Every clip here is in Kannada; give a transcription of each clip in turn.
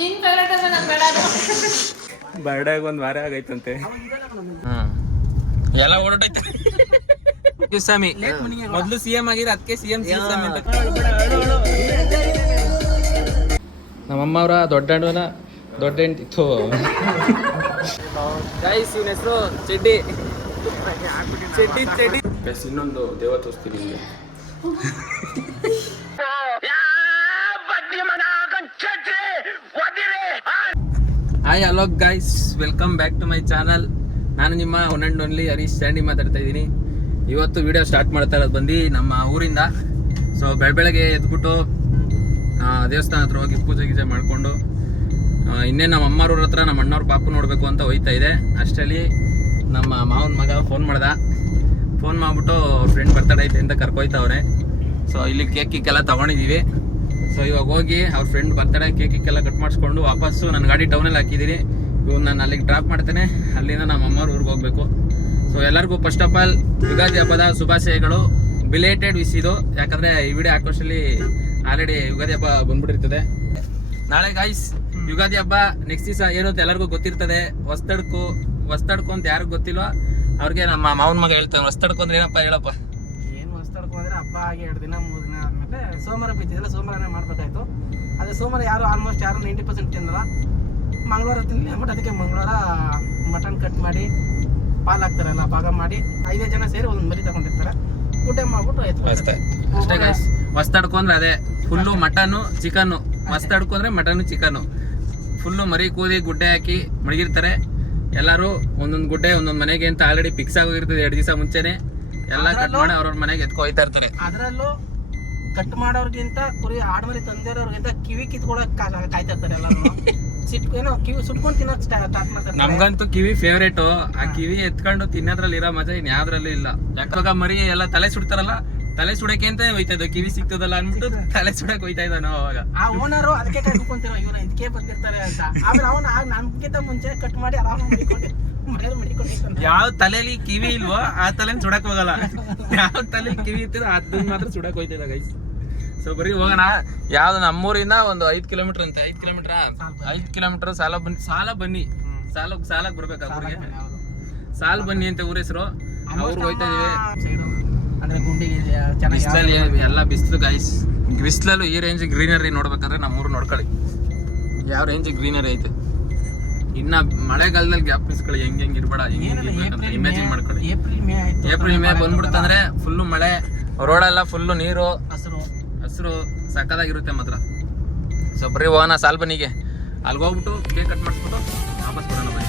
ನಿನ್ ಫೇವ್ರೇಟ್ ಅಂದ್ರೆ ನಂಗೆ ಬೇಡ ಅದು. ಬರ್ಡೇಗೆ ಒಂದು ವಾರ ಆಗೈತಂತೆ. ಎಲ್ಲ ಓಡಾಟೈತೆ ಸ್ವಾಮಿ. ಮೊದ್ಲು ಸಿ ಎಂ ಆಗಿದೆ ಅದಕ್ಕೆ ಸಿ ಎಂ ಸ್ವಾಮಿ ಅಂತ. ನಮ್ಮಮ್ಮ ಅವರ ದೊಡ್ಡ ಅಣ್ಣನ ದೊಡ್ಡ ಹೆಂಡತಿ. ಥೋ. ಗೈಸ್ ಇವನ ಹೆಸರು ಚೆಡ್ಡಿ. ಚೆಡ್ಡಿ ಚೆಡ್ಡಿ. ಇನ್ನೊಂದು ದೇವ ತೋರಿಸ್ತೀನಿ ನಿಮಗೆ. Hi hello guys welcome back to my channel ನಾನು ನಿಮ್ಮ one and only Harish Sandy ಮಾತಾಡ್ತಾ ಇದ್ದೀನಿ. ಇವತ್ತು ವಿಡಿಯೋ ಸ್ಟಾರ್ಟ್ ಮಾಡ್ತಾ ಇರೋದು ಬಂದು ನಮ್ಮ ಊರಿಂದ. ಸೊ ಬೆಳ ಬೆಳಗ್ಗೆ ಎದ್ಬಿಟ್ಟು ದೇವಸ್ಥಾನ ಹತ್ರ ಹೋಗಿ ಪೂಜೆ ಗೀಜೆ ಮಾಡಿಕೊಂಡು ಇನ್ನೇ ನಮ್ಮ ಅಮ್ಮರೂರ ಹತ್ರ ನಮ್ಮ ಅಣ್ಣವ್ರ ಪಾಪು ನೋಡಬೇಕು ಅಂತ ಹೋಯ್ತಾ ಇದೆ. ಅಷ್ಟರಲ್ಲಿ ನಮ್ಮ ಮಾವನ ಮಗ ಫೋನ್ ಮಾಡ್ದ. ಫೋನ್ ಮಾಡಿಬಿಟ್ಟು ಫ್ರೆಂಡ್ ಬರ್ತಡೇ ಅಂತ ಕರ್ಕೊಯ್ತವ್ರೆ. ಸೊ ಇಲ್ಲಿ ಕೇಕ್ ಗೀಕೆಲ್ಲ ತೊಗೊಂಡಿದ್ದೀವಿ ಸೊ ಇವಾಗ ಹೋಗಿ ಅವ್ರ ಫ್ರೆಂಡ್ ಬರ್ತಡೇ ಕೇಕ್ ಎಲ್ಲ ಕಟ್ ಮಾಡಿಸ್ಕೊಂಡು ವಾಪಸ್ಸು ನನ್ನ ಗಾಡಿ ಟೌನಲ್ಲಿ ಹಾಕಿದ್ದೀನಿ ಇವಾಗ ನಾನು ಅಲ್ಲಿಗೆ ಡ್ರಾಪ್ ಮಾಡ್ತೇನೆ. ಅಲ್ಲಿಂದ ನಮ್ಮ ಅಮ್ಮವ್ರ ಊರಿಗೆ ಹೋಗಬೇಕು. ಸೊ ಎಲ್ಲರಿಗೂ ಫಸ್ಟ್ ಆಫ್ ಆಲ್ ಯುಗಾದಿ ಹಬ್ಬದ ಶುಭಾಶಯಗಳು. ಬಿಲೇಟೆಡ್ ವಿಸ್ ಇದು. ಯಾಕಂದರೆ ಈ ವಿಡಿಯೋ ಹಾಕೋಷ್ಟಲ್ಲಿ ಆಲ್ರೆಡಿ ಯುಗಾದಿ ಹಬ್ಬ ಬಂದ್ಬಿಟ್ಟಿರ್ತದೆ. ನಾಳೆ ಗಾಯ್ಸ್ ಯುಗಾದಿ ಹಬ್ಬ ನೆಕ್ಸ್ಟ್ ದಿವಸ ಏನು ಅಂತ ಎಲ್ಲರಿಗೂ ಗೊತ್ತಿರ್ತದೆ. ಹೊಸ್ತಡ್ಕು ಹೊಸ್ತಡ್ಕು ಅಂತ ಯಾರಿಗೂ ಗೊತ್ತಿಲ್ಲ ಅವ್ರಿಗೆ ನಮ್ಮ ಮಾವನ ಮಗ ಹೇಳ್ತಾನೆ, ಹೊಸ್ತಡ್ಕು ಅಂದ್ರೆ ಏನಪ್ಪ ಹೇಳಪ್ಪ? ಏನು ಹೊಸ್ತಡ್ಕು ಅಂದರೆ ಹಬ್ಬ ಆಗಿ ಎರಡು ದಿನ ಸೋಮವಾರ ಬಿದ್ದಿದ್ದಿಲ್ಲ ಸೋಮವಾರನೇ ಮಾಡಬೇಕಾಯ್ತು. ಅದೇ ಸೋಮವಾರ ಯಾರು ಆಲ್ಮೋಸ್ಟ್ ಯಾರು ನೈಂಟಿ ಪರ್ಸೆಂಟ್ ತಿನ್ನಲ್ಲ. ಮಂಗಳವಾರ ತಿನ್ನಲಿ ಅಂದ್ಬಿಟ್ಟು ಅದಕ್ಕೆ ಮಂಗಳವಾರ ಮಟನ್ ಕಟ್ ಮಾಡಿ ಪಾಲ್ ಹಾಕ್ತಾರಲ್ಲ ಭಾಗ ಮಾಡಿ ಐದೇ ಜನ ಸೇರಿ ಒಂದು ಮರಿ ತಗೊಂಡಿರ್ತಾರೆ. ಊಟ ಮಾಡ್ಬಿಟ್ಟು ಎತ್ಕೊಂಡು ಅಂದ್ರೆ ಅದೇ. ಫುಲ್ಲು ಮಟನ್ನು ಚಿಕನ್ನು ಹೊಸ್ತಡ್ಕು ಅಂದ್ರೆ ಮಟನ್ ಚಿಕನ್ನು ಫುಲ್ಲು ಮರಿ ಕೂದಿ ಗುಡ್ಡೆ ಹಾಕಿ ಮಡಗಿರ್ತಾರೆ. ಎಲ್ಲರೂ ಒಂದೊಂದು ಗುಡ್ಡೆ ಒಂದೊಂದು ಮನೆಗೆ ಅಂತ ಆಲ್ರೆಡಿ ಫಿಕ್ಸ್ ಆಗೋಗಿರ್ತದೆ ಎರಡು ದಿವಸ ಮುಂಚೆನೆ. ಎಲ್ಲ ಕಟ್ ಮಾಡಿ ಅವ್ರವ್ರ ಮನೆಗೆ ಎತ್ಕೊ ಹೋಯ್ತಾ ಇರ್ತಾರೆ. ಅದರಲ್ಲೂ ಕಟ್ ಮಾಡೋರ್ಗಿಂತ ಕುರಿ ಆಡ್ಮರಿ ತಂದಿರೋರ್ಗಿಂತ ಕಿವಿ ಕಿತ್ಕೊಳಕ್ ಕಾಯ್ತಾ ಇರ್ತಾರೆ ಎಲ್ಲರೂ. ಸಿಟ್ ಏನೋ ಕಿವಿ ಸುಟ್ಕೊಂಡು ತಿನ್ನೋಕ್ ಸ್ಟಾರ್ಟ್ ಮಾಡ್ತಾರೆ. ನಮ್ಗಂತೂ ಕಿವಿ ಫೇವ್ರೇಟ್ ಆ ಕಿವಿ ಎತ್ಕೊಂಡು ತಿನ್ನೋದ್ರಲ್ಲಿ ಇರೋ ಮಜಾ ಇನ್ ಯಾವ್ದ್ರಲ್ಲೂ ಇಲ್ಲ. ಯಾಕಾಗ ಮರಿ ಎಲ್ಲ ತಲೆ ಸುಡ್ತಾರಲ್ಲ ತಲೆ ಸುಡಕ್ಕೆ ಅಂತ ಹೋಯ್ತಾ ಇದ್ದೋ ಕಿವಿ ಸಿಕ್ತದಲ್ಲ ಅನ್ಬಿಟ್ಟು ತಲೆ ಸುಡಕ್ ಹೋಯ್ತಾ ಇದ್ದಾನ ಅವಾಗ. ಆ ಓನರು ಅದಕ್ಕೆ ಕಟ್ಕೊಂತಿರೋ ಇವ್ರ ಇದಕ್ಕೆ ಬಂದಿರ್ತಾರೆ ಅಂತ. ಆಮೇಲೆ ಅವನ ನಮ್ಗಿಂತ ಮುಂಚೆ ಕಟ್ ಮಾಡಿ ಆರಾಮ ಯಾವ ತಲೆಯಲ್ಲಿ ಕಿವಿ ಇಲ್ವೋ ಆ ತಲೆ ಸುಡಕ್ ಹೋಗಲ್ಲ. ಯಾವ ತಲೆ ಕಿವಿ ಇರ್ತದೋ ಅದನ್ನ ಮಾತ್ರ ಸುಡಕ್ ಹೋಯ್ತದ ಗೈಸ್ ಸೊ ಬರೀ ಹೋಗೋಣ ಯಾವ್ದು ನಮ್ಮೂರಿಂದ ಒಂದು ಐದ್ ಕಿಲೋಮೀಟರ್ ಅಂತೆ. ಐದ್ ಕಿಲೋಮೀಟರ್ ಐದ್ ಕಿಲೋಮೀಟರ್ ಸಾಲ ಬನ್ನಿ ಸಾಲ ಬನ್ನಿ. ಸಾಲ ಸಾಲಕ್ ಬರ್ಬೇಕಾ ಊರಿಗೆ? ಸಾಲ ಬನ್ನಿ ಅಂತ ಊರ ಹೆಸರು. ಅವ್ರು ಹೋಯ್ತಾ ಇದೀವಿ. ಎಲ್ಲ ಬಿಸಿಲು ಗೈಸ್ ಬಿಸಿಲಲ್ಲೂ ಈ ರೇಂಜ್ ಗ್ರೀನರಿ ನೋಡ್ಬೇಕಾದ್ರೆ ನಮ್ಮೂರು ನೋಡ್ಕೊಳ್ಳಿ. ಯಾವ ರೇಂಜ್ ಗ್ರೀನರಿ ಐತೆ? ಇನ್ನ ಮಳೆಗಾಲದಲ್ಲಿ ಗ್ಯಾಪ್ ಮಿಸ್ಕೊಳ್ಳಿ ಹೆಂಗ್ ಹೆಂಗ್ ಇರ್ಬೇಡ ಇಮ್ಯಾಜಿನ್ ಮಾಡ್ಕೊಳ್ಳಿ. ಏಪ್ರಿಲ್ ಮೇ ಆಯ್ತು ಏಪ್ರಿಲ್ ಮೇ ಬಂದ್ಬಿಡ್ತಂದ್ರೆ ಫುಲ್ಲು ಮಳೆ ರೋಡೆಲ್ಲ ಫುಲ್ಲು ನೀರು ಹಸಿರು ಸಕ್ಕದಾಗಿರುತ್ತೆ ಮಾತ್ರ. ಸೊ ಬರೀ ಹೋಗೋಣ ಸಾಲ್ಬನಿಗೆ. ಅಲ್ಲಿಗೆ ಹೋಗ್ಬಿಟ್ಟು ಕೇಕ್ ಕಟ್ ಮಾಡಿಸ್ಬಿಟ್ಟು ವಾಪಸ್ ಬರೋಣ ಬನ್ನಿ.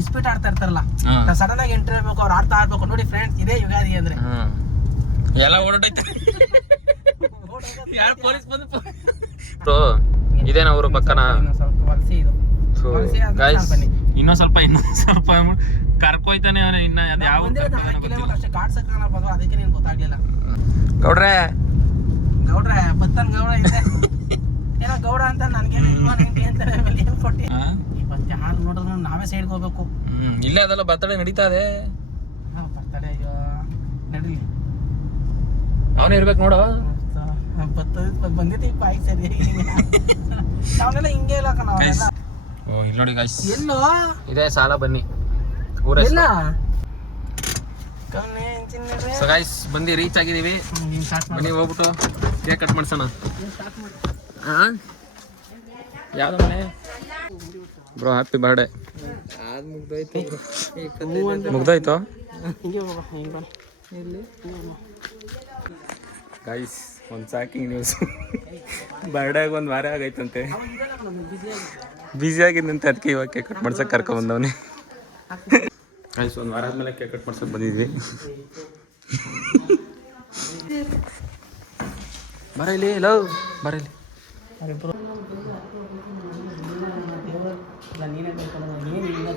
ಇಸ್ಪೀಟ್ ಆಡ್ತಾ ಇರ್ತಾರಲ್ಲ ಹಾ. ಸಡನ್ ಆಗಿ ಎಂಟ್ರಿ ಇರ್ಬೇಕು ಅವ್ರು ಆಡ್ತಾ ಆಡ್ಬೇಕು ನೋಡಿ ಫ್ರೆಂಡ್ಸ್ ಇದೇ ಯುಗಾದಿ ಅಂದ್ರೆ. ಎಲ್ಲ ಓಡಾಟೈತೆ. ಯಾರು ಪೊಲೀಸ್ ಬಂದು ಇದೇನ ಅವರು ಪಕ್ಕನ? ಇನ್ನೊಂದ್ ಸ್ವಲ್ಪ ವಲಸಿ ಇದು. ವಲಸೆ ಗಾಯ್ಸ್ ಬನ್ನಿ. ಇನ್ನೊಂದ್ ಸ್ವಲ್ಪ ಇನ್ನೊಂದ್ ಸ್ವಲ್ಪ ಕರ್ಕೊಯ್ತಾನೆ ಅವನು ಇನ್ನ ಅದ್ ಯಾವ ಬಂದಿರೋದು ನಾಲ್ಕು ಕಿಲೋಮೀಟರ್ ಅಷ್ಟೇ ಸಕ್ಕನ ಬಂದು ಅದಕ್ಕೆ ನೀನ್ ಗೊತ್ತಾಗ್ಲಿಲ್ಲ. ಗೌಡ್ರೆ! ಗೌಡ್ರೆ ಬತ್ತನ್ ಗೌಡ ಇದೆ ಏನೋ ಗೌಡ ಅಂತ ನನ್ಗೆ ನಿಂಗೆ ಅಂತ ಕೊಟ್ಟಿ. ಹಾ? ಇವತ್ತು ಯಾರು ನೋಡಿದ್ರೆ ನಾವೇ ಸೈಡ್ಗೆ ಹೋಗ್ಬೇಕು. ಹ್ಮ್ ಇಲ್ಲೇ ಅದೆಲ್ಲ ಬರ್ತಡೆ ನಡೀತಾ ಇದೆ ಬರ್ತಡೆ ಅಯ್ಯೋ ನಡೀಲಿ. ಅವನೇ ಇರ್ಬೇಕು ನೋಡು. ಬರ್ತದ ಬಂದಿದ್ದೀವಿ ಪಾಯ್ ಸರಿ. ನಾವನ್ನೆಲ್ಲ ಹಿಂಗೆ ಇಲ್ಲ ಕಣ. ನಾವೆಲ್ಲ. ಓ ಇಲ್ಲಿ ನೋಡಿ ಗಾಯ್ಸ್ ಎಲ್ಲೋ? ಇದೇ ಸಾಲ ಬನ್ನಿ. ಊರ ಇಲ್ಲ ಸೊ ಗಾಯ್ಸ್ ಬಂದು ರೀಚ್ ಆಗಿದ್ದೀವಿ. ಬನ್ನಿ ಹೋಗ್ಬಿಟ್ಟು ಕೇಕ್ ಕಟ್ ಮಾಡ್ಸೋಣ. ಹಾಂ. ಹಾ ಯಾವ್ದು ಮನೆ? ಬ್ರೋ ಹ್ಯಾಪಿ ಬರ್ಡೇ ಮುಗ್ದಾಯ್ತು. ಗೈಸ್ ಒಂದು ಸಾಕಿಂಗ್ ನ್ಯೂಸ್ ಬರ್ಡೇಗೆ ಒಂದು ವಾರ ಆಗೈತಂತೆ. ಬ್ಯುಸಿ ಆಗಿದ್ದಂತೆ ಅದಕ್ಕೆ ಇವಾಗ ಕೇಕ್ ಕಟ್ ಮಾಡ್ಸಕ್ಕೆ ಕರ್ಕೊಂಬಂದವನೇ ಗೈಸ್ ಒಂದು ವಾರ ಆದ್ಮೇಲೆ ಕೇಕ್ ಕಟ್ ಮಾಡ್ಸಕ್ಕೆ ಬಂದಿದ್ವಿ. ಬರಲಿ ಲವ್ ಬರಲಿ ಇಲ್ಲ ನೀನೇ ಕರ್ಕೊಂಡು ಏನು ಇಲ್ಲ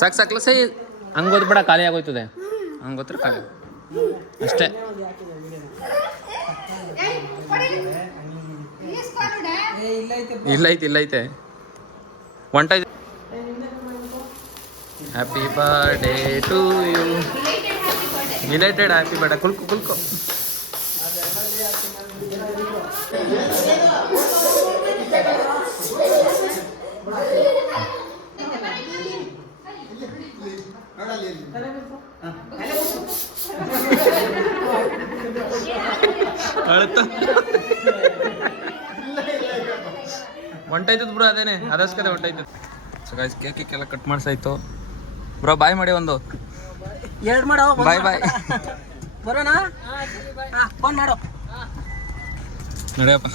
ಸಾಕು ಸಾಕ್ಲ ಸೈ ಹಂಗೋದ್ ಬಿಡ ಖಾಲಿ ಆಗೋಯ್ತದೆ. ಹಂಗೋತ್ರ ಖಾಲಿ ಅಷ್ಟೇ. ಇಲ್ಲ ಇಲ್ಲೈತೆ ಇಲ್ಲೈತೆ. ಒಂಟ happy birthday to you related happy birthday ಕುಲ್ಕು ಕುಲ್ಕು ಅಳುತ್ತ ಹೊಂಟೈತದ ಬ್ರೋ ಅದೇನೆ. ಅದಸ್ಕದೆ ಹೊಂಟೈತದ ಸೊ ಗೈಸ್ ಕೇಕ್ ಎಲ್ಲ ಕಟ್ ಮಾಡ್ಸಾಯ್ತು. ಬ್ರೋ ಬಾಯ್ ಮಾಡಿ ಒಂದು. ಎರಡು ಮಾಡೋ ಬಾಯ್ ಬಾಯ್ ಬರೋಣ? ಫೋನ್ ಮಾಡು. ನಡೆಯಪ್ಪ.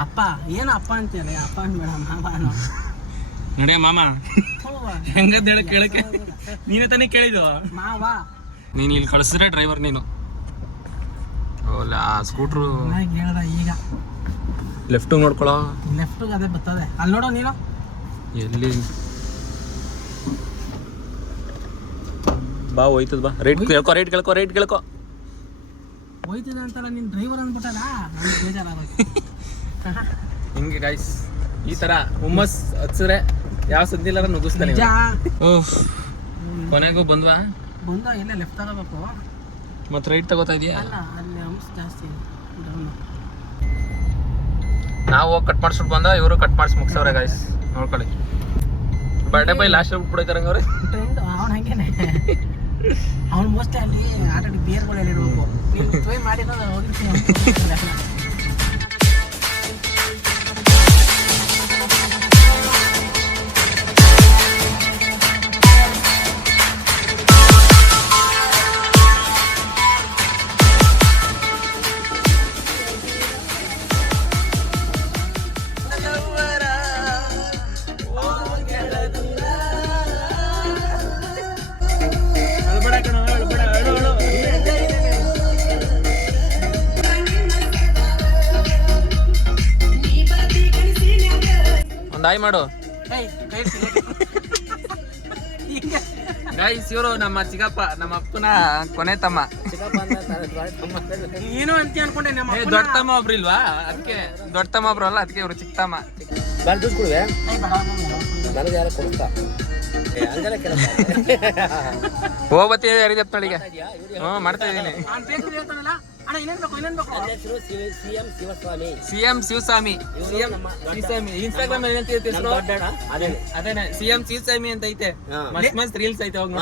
ಅಪ್ಪ ಏನು ಅಪ್ಪ ಅಂತೇಳಿ ಅಪ್ಪ ಅನ್ಬೇಡ. ನಡೆಯ ಮಾಮ. ಥೂ, ಹೆಂಗದ ಹೇಳಿ ಕೇಳಕ್ಕೆ? ನೀನೇ ತಾನೇ ಕೇಳಿದ್ದು? ಮಾವಾ. ನೀನು ಇಲ್ಲಿ ಕಳಿಸಿದ್ರೆ ಡ್ರೈವರ್ ನೀನು. ಓಲಾ ಸ್ಕೂಟ್ರು ಹೇಳ್ದ ಈಗ. ಲೆಫ್ಟ್ ನೋಡ್ಕೊಳೋ. ಲೆಫ್ಟ್ ಅದೇ ಬರ್ತದೆ. ಅಲ್ಲಿ ನೋಡೋ ನೀನು. ಎಲ್ಲಿ? ಬಾ ಹೋಯ್ತದ ಬಾ. ರೇಟ್ ಕೇಳ್ಕೊ ರೇಟ್ ಕೇಳ್ಕೊ ರೇಟ್ ಕೇಳ್ಕೊ. ಹೋಯ್ತದ ಅಂತಲ್ಲ ನೀನು ಡ್ರೈವರ್ ಅಂದ್ಬಿಟ್ಟಲ್ಲ ಹಿಂಗೆ ಗೈಸ್ ಈ ತರ ಹುಮ್ಮಸ್ ಹಚ್ಚಿದ್ರೆ ಯಾವ ಸುದ್ದಿ ಇಲ್ಲಾರ ನುಗ್ಗಿಸ್ತಾನೆ ಓಹ್ ಕೊನೆಗೂ ಬಂದ್ವಾ? ಬಂದ ಎಲ್ಲ ಲೆಫ್ಟ್ ತಗೋಬೇಕು. ಮತ್ತೆ ರೈಟ್ ತಗೋತಾ ಇದೀಯಾ? ಅಲ್ಲ ಅಲ್ಲಿ ಅಂಶ ಜಾಸ್ತಿ ನಾವು ಹೋಗಿ ಕಟ್ ಮಾಡಿಸ್ಬಿಟ್ಟು ಬಂದ ಇವರು ಕಟ್ ಮಾಡಿಸಿ ಮುಗಿಸವ್ರೆ ಗಾಯ್ಸ್ ನೋಡ್ಕೊಳ್ಳಿ. ಬರ್ಡೇ ಬೈ ಲಾಸ್ಟ್ ಬಿಟ್ಬಿಡೈತಾರಂಗ ಅವ್ರೆ ಟ್ರೆಂಡ್ ಅವನು ಹಂಗೇನೆ. ಅವ್ನು ಮೋಸ್ಟ್ಲಿ ಅಲ್ಲಿ ಆಲ್ರೆಡಿ ಬಿಯರ್ಗಳೆಲ್ಲ ಇರಬೇಕು. ಟ್ರೈ ಮಾಡಿ ಹೋಗಿರ್ತೀನಿ ಒಂದು ಆಯ್ ಮಾಡು. ಗೈಸ್ ಇವರು ನಮ್ಮ ಚಿಕ್ಕಪ್ಪ ನಮ್ಮ ಅಪ್ಪನ ಕೊನೆ ತಮ್ಮ. ಏನೋ ಅಂತ ಅನ್ಕೊಂಡೆ ನಮ್ಮ ದೊಡ್ಡ ತಮ್ಮ ಒಬ್ರು ಇಲ್ವಾ? ಅದಕ್ಕೆ ದೊಡ್ಡ ತಮ್ಮ ಒಬ್ರು ಅಲ್ಲ ಅದಕ್ಕೆ ಇವರು ಚಿಕ್ಕ ತಮ್ಮ. ಬೇಡ, ಬೇಡ, ಹೋಗ್ಬತ್ತಿ ಹರಿದಪ್ಪಳಿಗೆ ಹ್ಞೂ ಮಾಡ್ತಾ ಇದ್ದೀನಿ ಅವ್ನ್ ಬೇಕು ಹೇಳ್ತಾನಲ್ಲ ಅಣ್ಣ ಇನ್ನೇನ್ ಬೇಕು ಇನ್ನೇನ್ ಬೇಕು? C M Shivaswami. C M Shivaswami. Instagram ಏನಂತ ಹೆಸರು? ಅದೇನೆ. ಸಿಎಂ ಶಿವಸ್ವಾಮಿ ಅಂತ ಐತೆ. ಮಸ್ತ್ ಮಸ್ತ್ ರೀಲ್ಸ್ ಐತೆ ಹೋಗಿ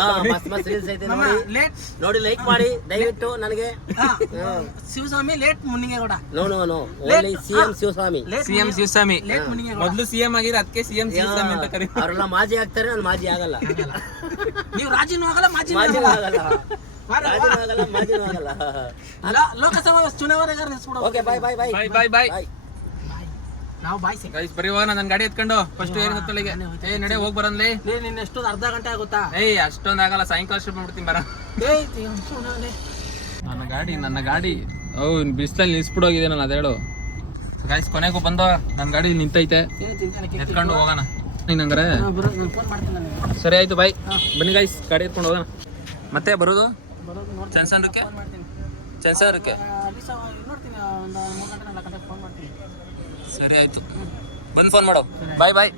ರೀಲ್ಸ್ ಐತೆ ನೋಡಿ. ಲೈಕ್ ಮಾಡಿ ದಯವಿಟ್ಟು ನನಗೆ. Shivaswami late Munnigegowda no no no only CM Shivaswami. CM Shivaswami. Late CM ಮೊದ್ಲು ಸಿ ಎಂ ಆಗಿರ ಅದಕ್ಕೆ ಸಿಎಂ ಶಿವಸ್ವಾಮಿ ಅಂತ ಕರೀತಾರೆ. ಅವರೆಲ್ಲ ಮಾಜಿ ಆಗ್ತಾರೆ ನಾನು ಮಾಜಿ ಆಗಲ್ಲ. ನೀವು ರಾಜಿನೂ ಆಗಲ್ಲ ಮಾಜಿನೂ ಆಗಲ್ಲ. ಲೋಕಸಭಾ ಚುನಾವಣೆಗಾರ ನಿಲ್ಸ್ಬಿಡು. ಓಕೆ ಬಾಯ್ ಬಾಯ್ ಬಾಯ್ ಬಾಯ್ ಬಾಯ್ ಬಾಯ್ ಬಾಯ್ ನಾವು ಬಾಯ್ ಸಿಕ್ಕ ಗೈಸ್ ಬರೀ ಹೋಗೋಣ ನನ್ನ ಗಾಡಿ ಎತ್ಕೊಂಡು. ಫಸ್ಟ್ ಏನಿರುತ್ತಲ್ಲಿಗೆ ಏ ನಡೆ ಹೋಗಿ ಬರನ್ಲಿ ನೀ ನಿನ್ನ ಎಷ್ಟೊಂದು ಅರ್ಧ ಗಂಟೆ ಆಗುತ್ತಾ? ಏಯ್ ಅಷ್ಟೊಂದು ಆಗಲ್ಲ. ಸಾಯಂಕಾಲ ಶಿಫ್ಟ್ ಮಾಡ್ಬಿಡ್ತೀನಿ ಬರ. ಏಯ್. ನನ್ನ ಗಾಡಿ ನನ್ನ ಗಾಡಿ. ಓ ಬಿಸಿಲಲ್ಲಿ ನಿಲ್ಸ್ಬಿಡೋಗಿದೆ ನಾನು ಅದೇಳು ಗಾಯ್ಸ್ ಕೊನೆಗೂ ಬಂದ ನನ್ನ ಗಾಡಿ ನಿಂತೈತೆ. ಎತ್ಕೊಂಡು ಹೋಗೋಣ. ಸರಿ ಆಯ್ತು ಬಾಯ್ ಬನ್ನಿ ಗಾಯ್ಸ್ ಗಾಡಿ ಎತ್ಕೊಂಡು ಹೋಗೋಣ. ಮತ್ತೆ ಬರೋದು? ಫೋನ್ ಮಾಡ್ತೀನಿ. ಸರಿ ಆಯ್ತು. ಬಂದು ಫೋನ್ ಮಾಡು. ಬಾಯ್ ಬಾಯ್.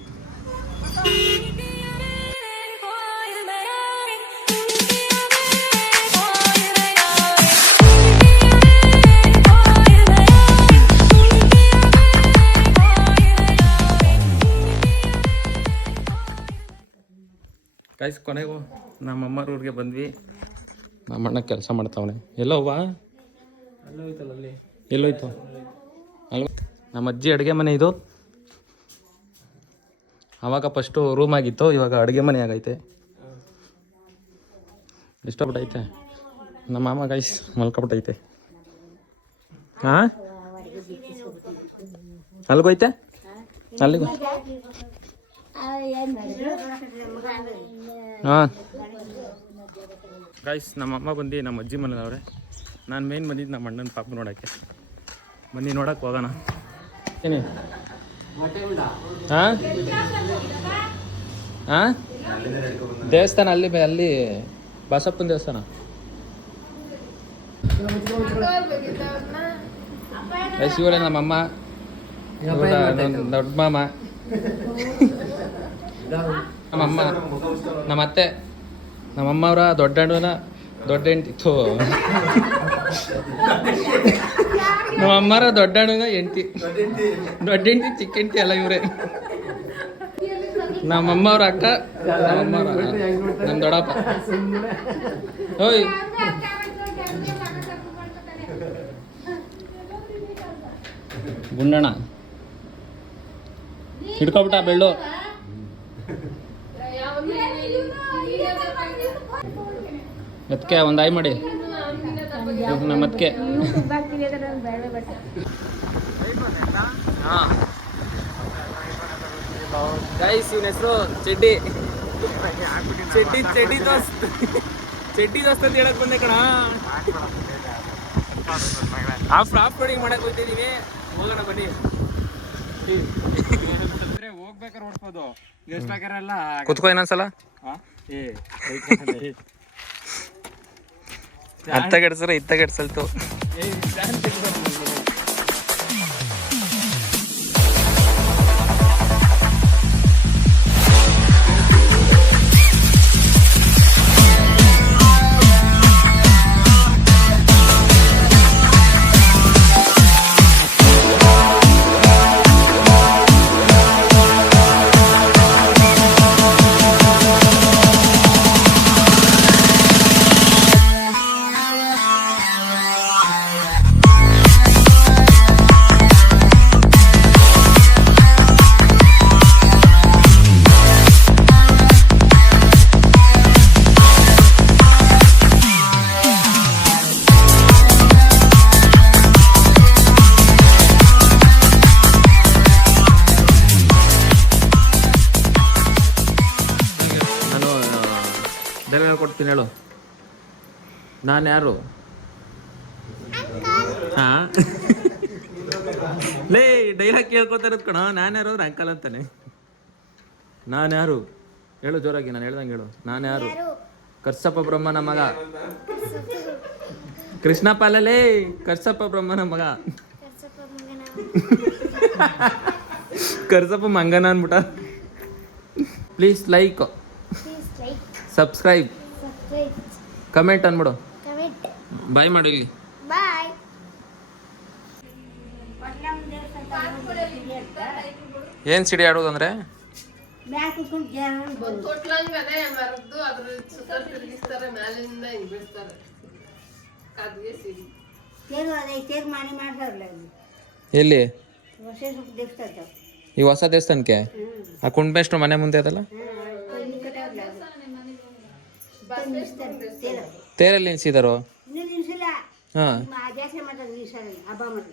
ಕಾಯ್ಸ್ ಕೊನೆಗೂ ನಮ್ಮ ಅಮ್ಮರ ಊರಿಗೆ ಬಂದ್ವಿ. ನಮ್ಮ ಅಣ್ಣ ಕೆಲಸ ಮಾಡ್ತಾವನೆ. ಎಲ್ಲೋವಾ ಎಲ್ಲೋಯ್ತು ಅಲ್ವ ನಮ್ಮ ಅಜ್ಜಿ ಅಡುಗೆ ಮನೆ ಇದು. ಅವಾಗ ಫಸ್ಟು ರೂಮ್ ಆಗಿತ್ತು ಇವಾಗ ಅಡುಗೆ ಮನೆ ಆಗೈತೆ. ಇಷ್ಟಪಟ್ಟೈತೆ. ನಮ್ಮ ಮಾಮ ಗೈಸ್ ಮಲ್ಕೊಬಿಟ್ಟೈತೆ. ಹಾಂ ಅಲ್ಗೋಯ್ತೆ ಅಲ್ಲಿಗೋ. ಹಾಂ ಗೈಸ್ ನಮ್ಮ ಅಮ್ಮ ಬಂದು ನಮ್ಮ ಅಜ್ಜಿ ಮನೆಯವ್ರೆ. ನಾನು ಮೇನ್ ಬಂದಿದ್ದು ನಮ್ಮ ಅಣ್ಣನ ಪಾಪ ನೋಡೋಕ್ಕೆ. ಬನ್ನಿ ನೋಡಕ್ಕೆ ಹೋಗೋಣ. ಏನೇ? ಹಾಂ? ಹಾ? ದೇವಸ್ಥಾನ ಅಲ್ಲಿ ಅಲ್ಲಿ ಬಸಪ್ಪನ ದೇವಸ್ಥಾನ. ಇವರೇ ನಮ್ಮಮ್ಮ ದೊಡ್ಡ ಮಾಮ. ನಮ್ಮಮ್ಮ ನಮ್ಮ ಅತ್ತೆ. ನಮ್ಮಮ್ಮ ಅವರ ದೊಡ್ಡ ಅಣ್ಣನ ದೊಡ್ಡ ಹೆಂಡತಿ. ಥೋ. ನಮ್ಮಮ್ಮರ ದೊಡ್ಡ ಅಣ್ಣನ ಹೆಂಡತಿ. ದೊಡ್ಡ ಹೆಂಡತಿ, ಚಿಕ್ಕ ಹೆಂಡತಿ ಅಲ್ಲ ಇವರೇ. ನಮ್ಮಮ್ಮ ಅವ್ರ ಅಕ್ಕ ನಮ್ಮಮ್ಮ ನಮ್ಮ ದೊಡ್ಡಪ್ಪ. ಓಯ್. ಗುಂಡಣ್ಣ. ಹಿಡ್ಕೊಬಿಟ್ಟ ಬೆಳ್ಳು. ಅದಕ್ಕೆ ಒಂದು ಆಯ್ ಮಾಡಿ. ನಮ್ಮ ಅದಕ್ಕೆ ಹಾಂ. ಗೈಸ್ ಇವನ ಹೆಸರು ಚೆಡ್ಡಿ. ಚೆಡ್ಡಿ ಚೆಡ್ಡಿ ದೋಸ್ತ್. ಚೆಡ್ಡಿ ದೋಸ್ತ್ ಅಂತ ಹೇಳಕ್ ಬಂದೆ ಕಣ. ಆಫ್ ಆಫ್ ರೋಡಿಂಗ್ ಮಾಡಕ್ ಹೋಗ್ತಿದೀವಿ. ಹೋಗೋಣ ಬನ್ನಿ. ಹೋಗ್ಬೇಕಾರೆ ಓಡಿಸ್ಬೋದು. ಗೆಸ್ಟ್ ಬೇಕಾರೆಲ್ಲ ಕುತ್ಕೋ ಇನ್ನೊಂದ್ಸಲ. ಏ ಅತ್ತ ಕೆಡ್ಸ್ರೆ ಇತ್ತ ಕೆಡ್ಸಲ್ತು ನಾನು ಯಾರು? ಹಾ? ಲೇ ಡೈಲಾಗ್ ಕೇಳ್ಕೊತಾ ಇರೋದು ಕಣ ನಾನು ಯಾರು ಅಂದ್ರೆ ಅಂಕಲ್ ಅಂತಾನೆ. ನಾನು ಯಾರು? ಹೇಳು ಜೋರಾಗಿ ನಾನು ಹೇಳ್ದಂಗೆ ಹೇಳು. ನಾನು ಯಾರು? ಕರ್ಸಪ್ಪ ಬ್ರಹ್ಮನ ಮಗ. ಕೃಷ್ಣಪ್ಪ ಅಲ್ಲಲೇ ಕರ್ಸಪ್ಪ ಬ್ರಹ್ಮನ ಮಗ. ಕರ್ಸಪ್ಪ ಮಂಗನ ಅನ್ಬಿಟ please like Please like, subscribe subscribe, comment ಅನ್ಬಿಡು. Bye ಮಾಡಿ ಇಲ್ಲಿ. ಬಾಯ್. ಏನು ಸಿಡಿ ಆಡೋದು ಅಂದ್ರೆ ಎಲ್ಲಿ? ಈ ಹೊಸ ದೇವಸ್ಥಾನಕ್ಕೆ? ಆ ಕುಂಡ್ಬೇಷ್ಟು ಮನೆ ಮುಂದೆ ಅದಲ್ಲ? ತೇರಲ್ಲಿ ನಿಲ್ಸಿದಾರೋ ನಿಲ್ಸಿಲ್ಲ ಹಾಂ. ಹಬ್ಬ ಮಾಡಿ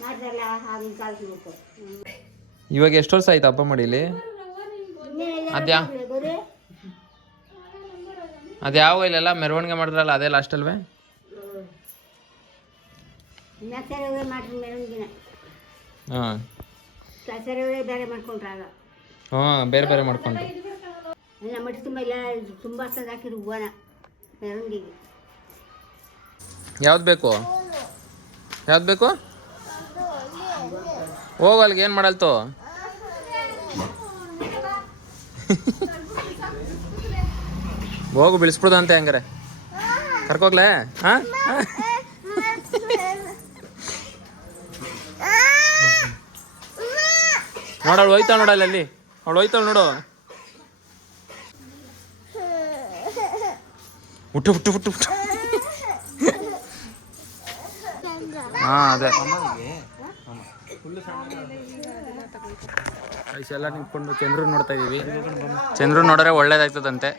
ಮಾಡ್ರಲ್ಲ ಆಗಿನ ಕಾಲಕ್ಕೆ ಇವಾಗ ಎಷ್ಟು ವರ್ಷ ಆಯ್ತು ಹಬ್ಬ ಮಾಡಿ ಇಲ್ಲಿ? ಅದ್ಯಾ? ಅದ್ಯಾವ ಅದು ಯಾವ ಇಲ್ಲೆಲ್ಲ ಮೆರವಣಿಗೆ ಮಾಡಿದ್ರಲ್ಲ ಅದೇ ಲಾಸ್ಟ್ ಅಲ್ವೇ? ಹಾಂ. ಬೇರೆ ಹಾಂ ಬೇರೆ ಬೇರೆ ಮಾಡ್ಕೊಂಡ್ರಿ. ತುಂಬ ಎಲ್ಲ ತುಂಬ ತಂದು ಹಾಕಿರು ಹೂವನ ಮೆರವಣಿಗೆಗೆ. ಯಾವ್ದು ಬೇಕು? ಯಾವ್ದು ಬೇಕು? ಹೋಗು ಅಲ್ಲಿಗೆ, ಏನು ಮಾಡಲ್ತು ಹೋಗು ಬಿಳಿಸ್ಬಿಡ್ದಂತೆ ಹಂಗಾರೆ. ಕರ್ಕೋಗ್ಲೇ? ಹಾಂ? ನೋಡೋಳು ಹೋಯ್ತಾಳ ನೋಡಲ್ಲ ಅಲ್ಲಿ. ಅವಳು ಹೋಯ್ತಾಳ ನೋಡು. ಹುಟ್ಟು ಹುಟ್ಟು ಹುಟ್ಟು ಹುಟ್ಟು. ಹಾ, ಅದೇ. ನಿಂತ್ಕೊಂಡು ಚಂದ್ರು ನೋಡ್ತಾ ಇದೀವಿ. ಚಂದ್ರು ನೋಡಿದ್ರೆ ಒಳ್ಳೇದಾಯ್ತದಂತೆ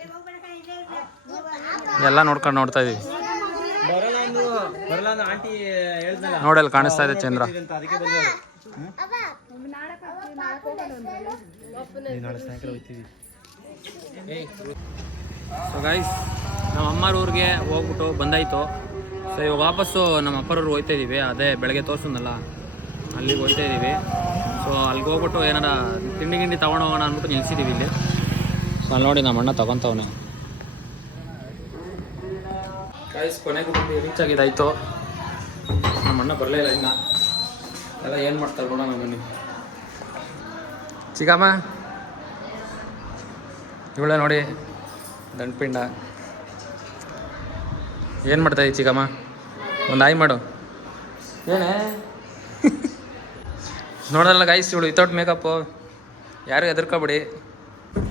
ಎಲ್ಲ ನೋಡ್ಕೊಂಡು ನೋಡ್ತಾ ಇದೀವಿ. ನೋಡಲ್ಲಿ ಕಾಣಿಸ್ತಾ ಇದೆ ಚಂದ್ರ. ಸೊ ಗೈಸ್ ನಮ್ಮ ಅಮ್ಮರ ಊರಿಗೆ ಹೋಗ್ಬಿಟ್ಟು ಬಂದಾಯ್ತು. ಸೊ ಇವಾಗ ವಾಪಸ್ಸು ನಮ್ಮ ಅಪ್ಪರವ್ರು ಹೋಗ್ತಾ ಇದ್ದೀವಿ ಅದೇ ಬೆಳಗ್ಗೆ ತೋರಿಸಿದಲ್ಲ, ಅಲ್ಲಿಗೆ ಹೋಗ್ತಾ ಇದ್ದೀವಿ ಸೊ ಅಲ್ಲಿಗೆ ಹೋಗ್ಬಿಟ್ಟು ಏನಾರ ತಿಂಡಿ ಗಿಂಡಿ ತೊಗೊಂಡು ಹೋಗೋಣ ಅಂದ್ಬಿಟ್ಟು ನಿಲ್ಸಿದ್ದೀವಿ ಇಲ್ಲಿ. ಸೊ ಅಲ್ಲಿ ನೋಡಿ ನಮ್ಮ ಅಣ್ಣ ತೊಗೊತವನೆ. ಕಾಯಿಸ್ ಕೊನೆಗೂ ರೀಚ್ ಆಗಿದ್ದಾಯ್ತು ನಮ್ಮ ಅಣ್ಣ ಬರಲೇ ಇಲ್ಲ ಇನ್ನ. ಎಲ್ಲ ಏನು ಮಾಡ್ತಾರೆ ನೋಡೋಣ ಬನ್ನಿ. ಚಿಕ್ಕಮ್ಮ. ಇವಳೆ ನೋಡಿ ದಂಡಪಿಂಡ. ಏನು ಮಾಡ್ತಾಯಿ ಚಿಕ್ಕಮ್ಮ? ಒಂದು ಆಯ್ ಮಾಡು. ಏನೇ? ನೋಡಲ್ಲ ಗಾಯ್ಸ್ ಇವಳು ವಿತೌಟ್ ಮೇಕಪ್ಪು ಯಾರು ಹೆದರ್ಕೋಬಿಡಿ.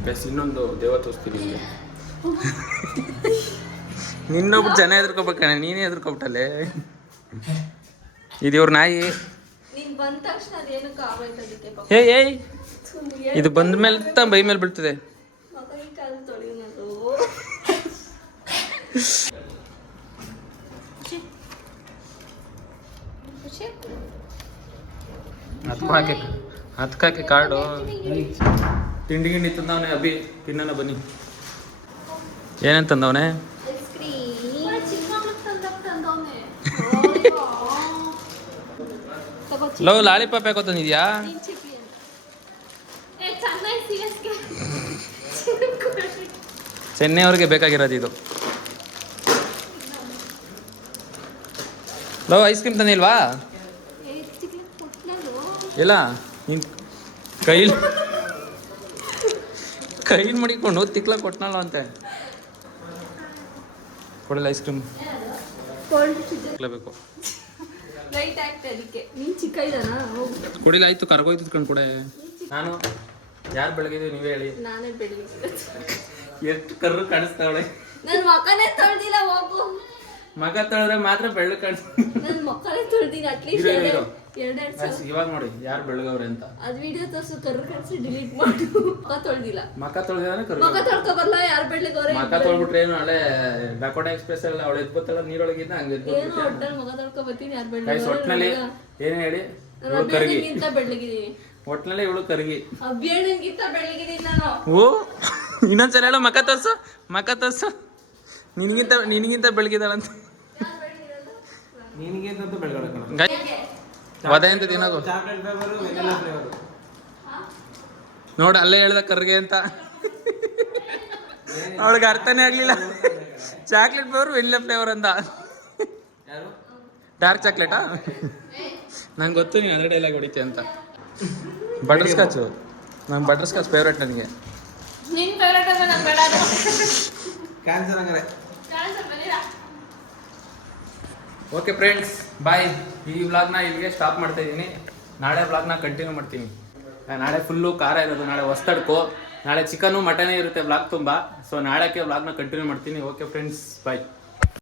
ಬೆಸ್ಟ್ ಇನ್ನೊಂದು ದೇವ ತೋರಿಸ್ತೀನಿ ನಿಮಗೆ. ನಿನ್ನೊಬ್ರು ಜನ ಹೆದರ್ಕೋಬೇಕಣ್ಣ ನೀನೇ ಹೆದರ್ಕೊಬಿಟ್ಟಲ್ಲೇ. ಇದು ಇವ್ರ ನಾಯಿ. ಏ ಬಂದ ತಕ್ಷಣ ಅದೇನಕ್ಕೆ ಆಗೋಯ್ತು ಅದಕ್ಕೆ ಪಾಪ. ಏಯ್ ಏಯ್. ಇದು ಬಂದ ಮೇಲೆ ತ ಬೈ ಮೇಲೆ ಬೀಳ್ತದೆ ಮಗ ಈ ಕಾಲ ತೊಳಿ ನಾನು ಖುಷಿ ಹತ್ಕೊ ಹಾಕಿ ಹತ್ಕಾಕಿ ಕಾರ್ಡು ತಿಂಡಿ ಗಿಂಡಿ ತಂದವನೆ ಅಭಿ ತಿನ್ನೋಣ ಬನ್ನಿ. ಏನೇನು ತಂದವನೆ? ಲವ್ ಲಾಲಿಪಾಪ್ ಯಾಕೋ ತಂದಿದ್ಯಾ? ಚೆನ್ನೈ ಅವ್ರಿಗೆ ಬೇಕಾಗಿರೋದು ಇದು. ಲವ್ ಐಸ್ ಕ್ರೀಮ್ ತಂದಿಲ್ವಾ? ಇಲ್ಲ ನಿನ್ ಕೈಲಿ ಕೈಲಿ ಮಡಿಕೊಂಡು ತಿಕ್ಲ ಕೊಟ್ನಲ್ಲ ಅಂತೆ. ಕೊಡಲ್ಲ ಐಸ್ ಕ್ರೀಮ್ ಬೇಕು ಕುಡಿಲ ಆಯ್ತು ಕರ್ಗೋಯ್ತು ಕಣ್ ಕೂಡ. ನಾನು ಯಾರು ಬೆಳಗಿದ್ವಿ ನೀವೇ ಹೇಳಿ. ನಾನೇ ಎಷ್ಟು ಕರ್ರು ಕಾಣಿಸ್ತಾವಳೆ. ನನ್ ಮಕ್ಕನೇ ತೊಳ್ದಿಲ್ಲ ಹೋಗು. ಮಗ ತೊಳೆದ್ರೆ ಮಾತ್ರ ಬೆಳ್ಳು ಕಾಣಿಸ್ತೀನಿ ಅಟ್ಲೀಸ್ಟ್ ಇವಾಗ ನೋಡಿ ಯಾರು ಬೆಳಗವ್ರೆ ಅಂತ. ಅದ್ ವಿಡಿಯೋ ತೋರ್ಸು ಡಿಲೀಟ್ ಮಾಡು. ತೊಳ್ದಿಲ್ಲ. ಮಕ ತೊಳೆದ್ರೆ ಕರ್ರು ಮಕ್ಕ ತೊಳ್ಕೊ ಬರ್ಲ ಯಾರು ಬೆಳ್ಳಿಗವ್ರೆ? ಮಕ ತೊಳ್ಬಿಟ್ರೆ ಏನು ಹಳೆ ಡಕೋಟಾ ಎಕ್ಸ್ಪ್ರೆಸ್ ಎಲ್ಲ ಅವಳು ಎದ್ಬತ್ತಲ್ಲ ನೀರೊಳಗಿದ್ದ ಹಂಗೆ ಏನು ಎದ್ಬಿಟ್ಟು ಒಟ್ಟಲ್ಲಿ ಮಗ ತೊಳ್ಕೊ ಬರ್ತೀನಿ ಯಾರು ಗೈಸ್ ಒಟ್ನಲ್ಲಿ ಬೆಳ್ಳಿಗವ್ರೆ ಏನ್ ಹೇಳಿ ಇವಳು ಕರ್ಗಿ. ಅಭಿಯಾನಗಿಂತ ಬೆಳ್ಳಗಿದೀನಿ ಒಟ್ನಲ್ಲಿ ಇವಳು ಕರ್ಗಿ. ಅಭಿಯಾನಗಿಂತ ಬೆಳ್ಳಗಿದೀನಿ ನಾನು. ಓ ಇನ್ನೊಂದ್ಸಲ ಹೇಳು ಮಕ ತೋರ್ಸು ಮಕ ತೋರ್ಸು. ನಿನಗಿಂತ ನಿನಗಿಂತ ಬೆಳಗಿದಾಳಂತ ಅಂತ ಬೆಳಗಡೆ ಕಣ ಗೈ ವದೆ ಅಂತ ತಿನ್ನೋದು ಚಾಕ್ಲೇಟ್ ಫ್ಲೇವರು ವೆನಿಲಾ ಫ್ಲೇವರು ನೋಡ ಅಲ್ಲೇ ಹೇಳ್ದ ಕರ್ಗೆ ಅಂತ. ಅವಳಿಗೆ ಅರ್ಥನೇ ಆಗ್ಲಿಲ್ಲ. ಚಾಕ್ಲೇಟ್ ಫ್ಲೇವರ್ ವೆನಿಲಾ ಫ್ಲೇವರ್ ಅಂತ ಡಾರ್ಕ್ ಚಾಕ್ಲೇಟಾ ನಂಗೆ ಗೊತ್ತು ನೀನು ಅದೇ ಡೈಲಾಗ್ ಹೊಡಿತೀಯ ಅಂತ. ಬಟರ್ ಸ್ಕಾಚ್ ನಂಗೆ ಬಟರ್ ಸ್ಕಾಚ್ ಫೇವ್ರೇಟ್ ನನಗೆ ಓಕೆ ಫ್ರೆಂಡ್ಸ್ ಬಾಯ್ ಈ ಬ್ಲಾಗ್ನ ಇಲ್ಲಿಗೆ ಸ್ಟಾಪ್ ಮಾಡ್ತಾ ಇದ್ದೀನಿ. ನಾಳೆ ಬ್ಲಾಗ್ನ ಕಂಟಿನ್ಯೂ ಮಾಡ್ತೀನಿ. ನಾಳೆ ಫುಲ್ಲು ಖಾರ ಇರೋದು, ನಾಳೆ ಹೊಸ್ತಡ್ಕು ನಾಳೆ ಚಿಕನು ಮಟನೇ ಇರುತ್ತೆ ಬ್ಲಾಗ್ ತುಂಬ. ಸೊ ನಾಳೆಗೆ ಬ್ಲಾಗ್ನ ಕಂಟಿನ್ಯೂ ಮಾಡ್ತೀನಿ. Okay friends bye